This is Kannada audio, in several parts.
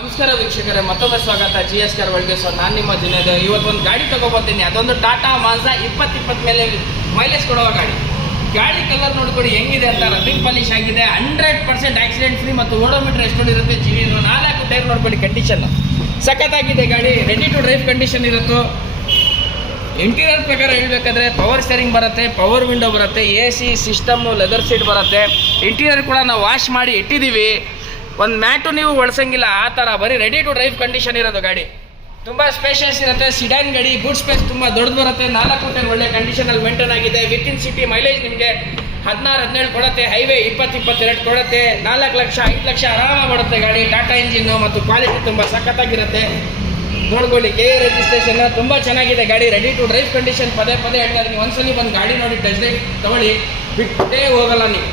ನಮಸ್ಕಾರ ವೀಕ್ಷಕರೇ, ಮತ್ತೊಮ್ಮೆ ಸ್ವಾಗತ GS ಕಾರ್ ವರ್ಲ್ಡ್ಗೆ. ಸೊ ನಾನು ನಿಮ್ಮ ಜುನೇದ್. ಇವತ್ತೊಂದು ಗಾಡಿ ತಗೊಬರ್ತೀನಿ. ಅದೊಂದು ಟಾಟಾ ಮಾಜ್ಡಾ 20 ಮೇಲೆ ಮೈಲೇಜ್ ಕೊಡುವ ಗಾಡಿ. ಗಾಡಿ ಕಲರ್ ನೋಡ್ಕೊಳ್ಳಿ ಹೆಂಗಿದೆ ಅಂತ. ರಬ್ಬಿಂಗ್ ಪಾಲಿಶ್ ಆಗಿದೆ, 100% ಆಕ್ಸಿಡೆಂಟ್ ಫ್ರೀ ಮತ್ತು ಓಡೋಮೀಟರ್ ಎಷ್ಟೊಂದಿರುತ್ತೆ. GV 4 ಟೈರ್ ನೋಡ್ಕೊಳ್ಳಿ, ಕಂಡೀಷನ್ ಸಖತ್ತಾಗಿದೆ ಗಾಡಿ. ರೆಡಿ ಟು ಡ್ರೈವ್ ಕಂಡೀಷನ್ ಇರುತ್ತೆ. ಇಂಟೀರಿಯರ್ ಪ್ರಕಾರ ಹೇಳಬೇಕಾದ್ರೆ ಪವರ್ ಸ್ಟೇರಿಂಗ್ ಬರುತ್ತೆ, ಪವರ್ ವಿಂಡೋ ಬರುತ್ತೆ, AC ಸಿಸ್ಟಮ್ಮು, ಲೆದರ್ ಸೀಟ್ ಬರುತ್ತೆ. ಇಂಟೀರಿಯರ್ ಕೂಡ ನಾವು ವಾಶ್ ಮಾಡಿ ಇಟ್ಟಿದ್ದೀವಿ. ಒಂದು ಮ್ಯಾಟು ನೀವು ಒಳಸಂಗಿಲ್ಲ, ಆ ಥರ ಬರೀ ರೆಡಿ ಟು ಡ್ರೈವ್ ಕಂಡೀಷನ್ ಇರೋದು ಗಾಡಿ. ತುಂಬ ಸ್ಪೇಷಿಯಸ್ ಇರುತ್ತೆ, ಸಿಡಾನ್ ಗಾಡಿ. ಬೂಟ್ ಸ್ಪೇಸ್ ತುಂಬ ದೊಡ್ಡದು ಬರುತ್ತೆ. 4 ಟೈರ್ ಒಳ್ಳೆ ಕಂಡೀಷನಲ್ಲಿ ಮೇಂಟೈನ್ ಆಗಿದೆ. ವಿತಿನ್ ಸಿಟಿ ಮೈಲೇಜ್ ನಿಮಗೆ 16-17 ಕೊಡುತ್ತೆ. ಹೈವೇ 20-22 ಕೊಡುತ್ತೆ. 4 ಲಕ್ಷ 5 ಲಕ್ಷ ಆರಾಮಾಗಿ ಬರುತ್ತೆ ಗಾಡಿ. ಟಾಟಾ ಇಂಜಿನ್ನು ಮತ್ತು ಕ್ವಾಲಿಟಿ ತುಂಬ ಸಖತ್ತಾಗಿರುತ್ತೆ. ನೋಡ್ಕೊಳ್ಳಿ, KA ರಿಜಿಸ್ಟ್ರೇಷನ್ ತುಂಬ ಚೆನ್ನಾಗಿದೆ ಗಾಡಿ. Ready to drive condition. ಪದೇ ಹೇಳ್ತಾ ಇದ್ದೀನಿ, ಒಂದ್ಸಲಿ ಬಂದು ಗಾಡಿ ನೋಡಿ ಟೆಸ್ಟ್ ಡ್ರೈವ್ ತಗೊಳ್ಳಿ, ಬಿಟ್ಟೇ ಹೋಗಲ್ಲ ನೀವು.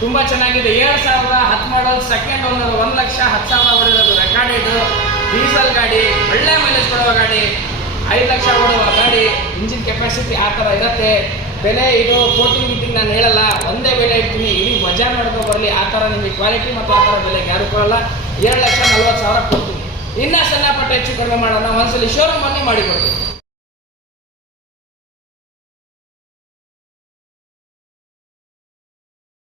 ತುಂಬ ಚೆನ್ನಾಗಿದೆ. 2010 ಮಾಡಲ್, ಸೆಕೆಂಡ್ ಓನರ್, 1,10,000 ಹೊಡೆಯೋದು ರೆಕಾರ್ಡೆಡ್. ಡೀಸೆಲ್ ಗಾಡಿ, ಒಳ್ಳೆ ಮೈಲೇಜ್ ಕೊಡುವ ಗಾಡಿ, 5 ಲಕ್ಷ ಓಡುವ ಗಾಡಿ. ಇಂಜಿನ್ ಕೆಪಾಸಿಟಿ ಆ ಥರ ಇರುತ್ತೆ. ಬೆಲೆ ಇದು ಕೋಟಿಂಗ್ ನಾನು ಹೇಳಲ್ಲ, ಒಂದೇ ಬೆಲೆ ಇಡ್ತೀನಿ, ಇಡೀ ಮಜಾ ನೋಡ್ಕೊಂಡು ಬರಲಿ. ಆ ಥರ ನಿಮಗೆ ಕ್ವಾಲಿಟಿ ಮತ್ತು ಆ ಥರ ಬೆಲೆಗೆ ಯಾರು ಕೊಡಲ್ಲ. 7,40,000 ಕೊಡ್ತೀನಿ. ಇನ್ನೂ ಸಣ್ಣ ಪಟ್ಟ ಹೆಚ್ಚು ಕಡಿಮೆ ಮಾಡೋಣ, ಒಂದ್ಸಲಿ ಶೋರೂಮ್ ಬನ್ನಿ ಮಾಡಿಕೊಡ್ತೀನಿ.